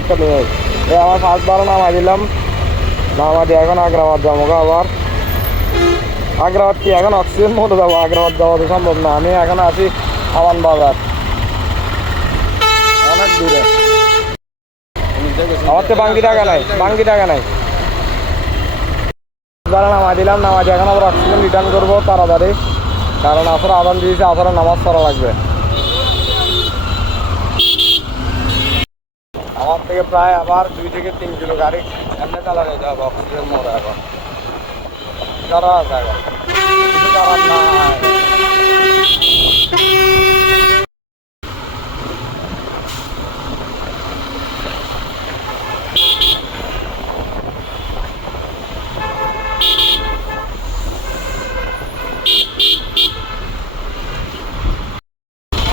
একটা মেয়ে আমার ফার্স্ট বারো নামা দিলাম, নামা দিয়ে এখন আগ্রাবাদ যাবো আবার। আগ্রাবাদ কি এখন অক্সিজেন মতো যাবো? আগ্রাবাদ যাওয়া তো সম্ভব না। আমি এখন আছি আমান বাজার, অনেক দূরে। আমার তো বাঙ্গি টাকা নাই, বাঙ্গি টাকা নাই। নামা দিলাম, নামা দিয়ে এখন আবার অক্সিজেন রিটার্ন করবো তাড়াতাড়ি, কারণ আসর আদান দিয়েছে, আসরের নামাজ পড়া লাগবে। আমার থেকে প্রায় আবার 2 থেকে 3 কিলো গাড়ি এমনি চালা যেতে হবে অক্সিজেন মোড়ে। এখন করা আছে, এখন কিছু করার নাই।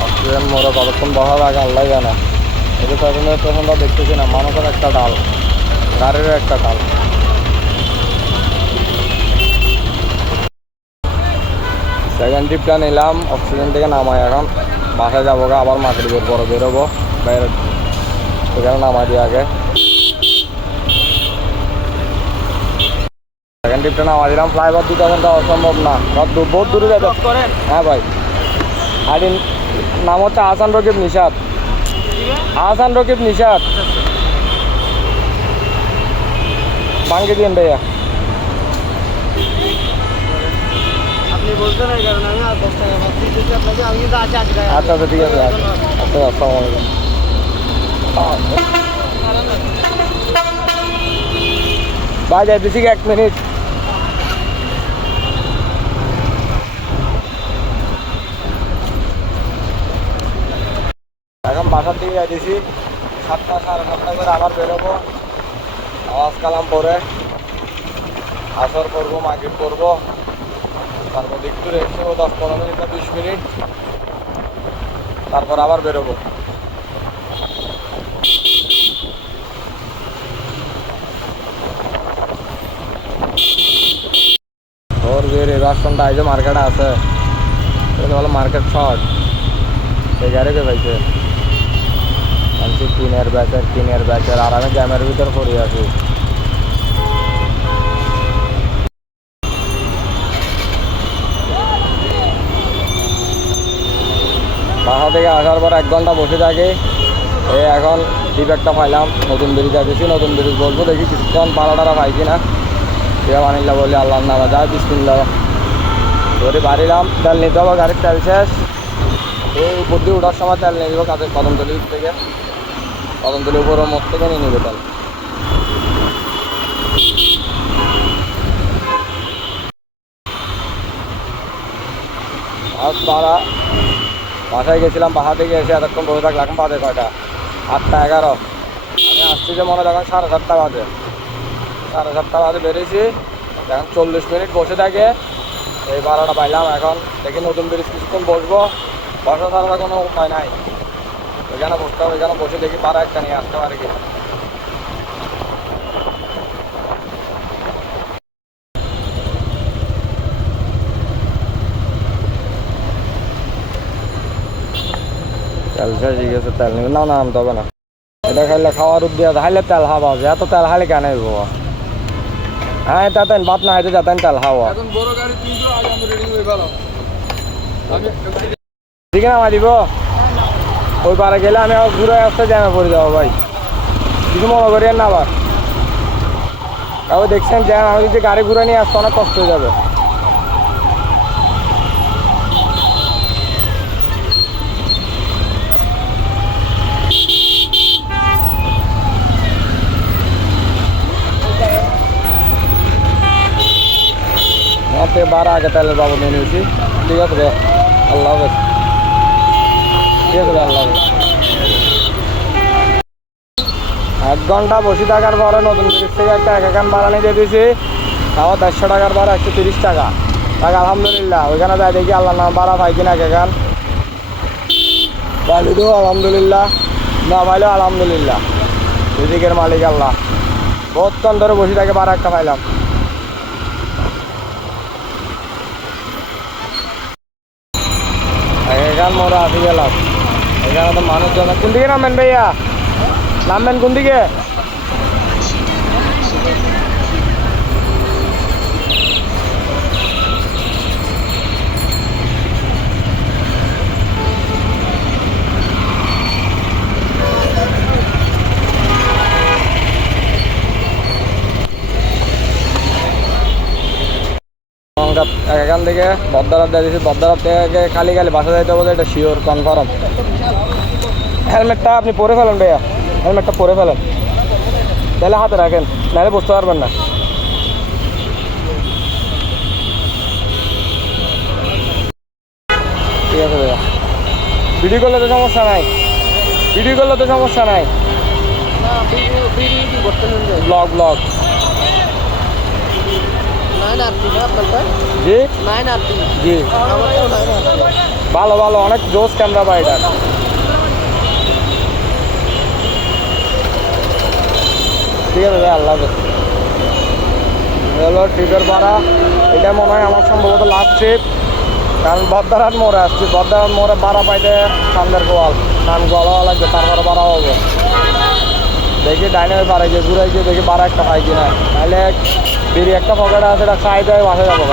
অক্সিজেন মোড়ে কতক্ষণ বসা লাগে আল্লাহ জানে। এই পেছনটা দেখতেছি না, মানুষের একটা ডাল, গাড়িরও একটা ডাল। সেকেন্ড ট্রিপটা নিলাম, অক্সিজেন থেকে নামাই এখন বাসায় যাবো, আবার মাগরিবের পরে বেরোবো বাইরে, সেখানে নামাই দিয়ে আগে। সেকেন্ড ট্রিপটা নামা দিলাম, ফ্লাইওভার 2 তখন যাওয়া সম্ভব না, বহুত দূরে যেতে। হ্যাঁ ভাই, আর নাম হচ্ছে আহসান রকিব নিশাদ, আহসান রকিব নিশাদ। ভাঙ্গে দিন ভাইয়া, আপনি বলতে নাই, কারণ আমি 10 টাকা ভাবছি আপনাকে, আমি কিন্তু আছে 80 টাকা। আচ্ছা আচ্ছা ঠিক আছে। আচ্ছা আসসালামু আলাইকুম। ভাই যাইতেছি 1 মিনিট। এখন বাসার দিকে যাইতেছি, 7টা সাড়ে 7টা করে আবার বেরোবো। আওয়াজ কালাম পরে আসর করবো, মাগরিব করবো, তারপর একটু রেস্ট নেবো 10-15 মিনিট বা 20 মিনিট, তারপর আবার বেরোবো। ওর যে রেভারশনটা এই যে মার্কেটে আছে, এটা বলে মার্কেট শর্ট, এই গাড়িকে পাইছে আনছি কিনের ব্যাচের, আর আমি জ্যামের ভিতর পড়ে আছি। বাসা থেকে আসার পর 1 ঘন্টা বসে থাকি। এই এখন ডিপ একটা পাইলাম, নতুন ব্রিজ আসেছি, নতুন ব্রিজ বলবো, দেখি কিছুক্ষণ পাড়াটারা পাইছি না। সেটা বানিলাম বলি আল্লাহ নামা যায়, বিসমিল্লাহ ধরে বাড়িলাম। তেল নিতে হবে, গাড়ির তেল শেষ। এই বুদ্ধি ওঠার সময় তেল নিয়ে যাবো কাছে কদমতলি থেকে, কদমতলি উপরের মোড় থেকে নিয়ে নেবে তেল। আজ বাসায় গেছিলাম, বাসা থেকে এসে এতক্ষণ বসে থাকলাম, এখন বাজে কয়টা? 8টা 11। আমি আসছি যে মনে তখন 7:30 বাজে, 7:30 বাজে বেরিয়েছি। এখন 40 মিনিট বসে থাকে, এই 12টা পাইলাম। এখন দেখি নতুন ব্রিজ কিছুক্ষণ বসবো, বসা ছাড়া কোনো উপায় নাই, ওইখানে বসতে হবে। ওইখানে বসে দেখি ভাড়া একটা নিয়ে আসতে পারে কিনা। তেল শেষ হয়ে গেছে, তেল নিবে না, নামতে হবে না। এটা খাইলে খাওয়ার উদ্যোগ আছে, হাইলে তেল হাওয়া আছে, এত তেল হাইলে কেন বাবা? হ্যাঁ তাতেন বাত না হাইতে যাতেন তেল হাওয়া ঠিক না আমার দিব। ওই পারে গেলে আমি আবার ঘুরে আসতে জ্যামে পড়ে যাবো ভাই, কিছু মনে করি না আবার। তাও দেখছেন জ্যাম, আমি যদি গাড়ি ঘুরে নিয়ে আসতে অনেক কষ্ট হয়ে যাবে। আমার থেকে 12 আগে তেলের বাবদ নিয়ে নিয়েছি। ঠিক আছে ভাই, আল্লাহ হাফেজ। ঠিক আছে ভাই, আল্লাহ হাফেজ। 1 ঘন্টা বসে থাকার পরে নতুন ব্রিজ থেকে একটা একাকান ভাড়া নিয়ে দিয়েছি, তাও 150 টাকার ভাড়া, 130 টাকা। আলহামদুলিল্লাহ ওইখানে যাই দেখি আল্লাহ নাম ভাড়া পাই কিনা একাকান, পাইলে তো আলহামদুলিল্লাহ, না পাইলেও আলহামদুলিল্লাহ, রিজিকের মালিক আল্লাহ। বহুক্ষণ ধরে বসে থাকে, ভাড়া একটা পাইলাম। এখান মোড়ে আসি গেলাম, এখানে তো মানুষজন। কোন দিকে নামেন ভাইয়া? নামবেন কোন দিকে? এখান থেকে বদ্দারাত দিয়ে দিয়েছি, বদ্দারাত থেকে খালি খালি বাসা যাইতে হবে, এটা শিওর কনফার্ম। হেলমেটটা আপনি পরে ফেলেন ভাইয়া, হেলমেটটা পরে ফেলেন, তাহলে হাতে রাখেন, নাহলে বুঝতে পারবেন না। ঠিক আছে ভাইয়া, ভিডিও করলে তো সমস্যা নাই, ভিডিও করলে তো সমস্যা নাই। না ভিডিও করতে নেন ব্লগ ব্লগ 9 আর 3 আপনারটা জি 9 আর 3 জি, আমারটাও 9 আর 3 ভালো ভালো, অনেক জোস ক্যামেরা পাই এটা। ঠিক আছে ভাই, আল্লাহ হাফেজ। হলো ট্রিপের ভাড়া, এটা মনে হয় আমার সম্ভবত লাস্ট ট্রিপ, কারণ বদ্দারহাট মোড়ে আসছি, বদ্দারহাট মোড়ে ভাড়া পাইতে সামনের গোয়াল, কারণ গোয়াল লাগবে, তারপরে ভাড়া হবো। দেখি ডাইনের পাড়ে গিয়ে ঘুরাই গিয়ে দেখি ভাড়া একটা পাই কিনা, তাহলে বিড়ি একটা পকেটে আছে, এটা খাই দেয় বাসে যাবো।